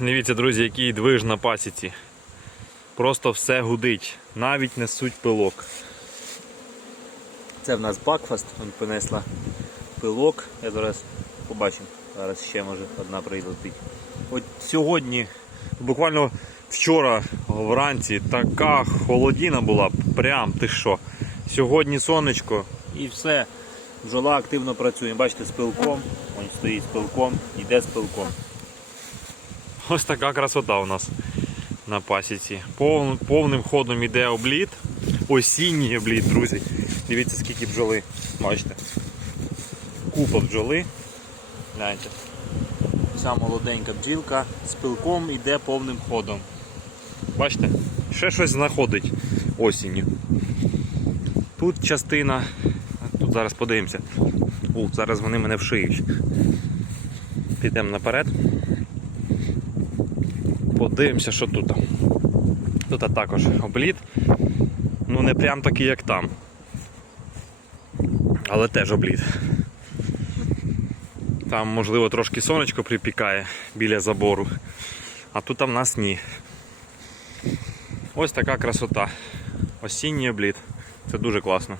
Дивіться, друзі, який движ на пасіці. Просто все гудить, навіть несуть пилок. Це в нас Бакфаст, він принесла пилок. Я зараз побачимо. Зараз ще може одна прилетить. От сьогодні, буквально вчора вранці, така холодіна була, прям ти що. Сьогодні сонечко і все. Бджола активно працює. Бачите, з пилком. Він стоїть з пилком, йде з пилком. Ось така красота у нас на пасіці. Пов- повним ходом йде обліт. Осінній обліт, друзі. Дивіться, скільки бджоли. Бачите. Купа бджоли. Гляньте. Вся молоденька бджілка з пилком йде повним ходом. Бачите? Ще щось знаходить осінню. Тут частина. Тут зараз подивимося. У, зараз вони мене вшиють. Підемо наперед. Подивимося, що тут. Тут також обліт. Ну не прям такий, як там. Але теж обліт. Там, можливо, трошки сонечко припікає біля забору. А тут в нас ні. Ось така красота. Осінній обліт. Це дуже класно.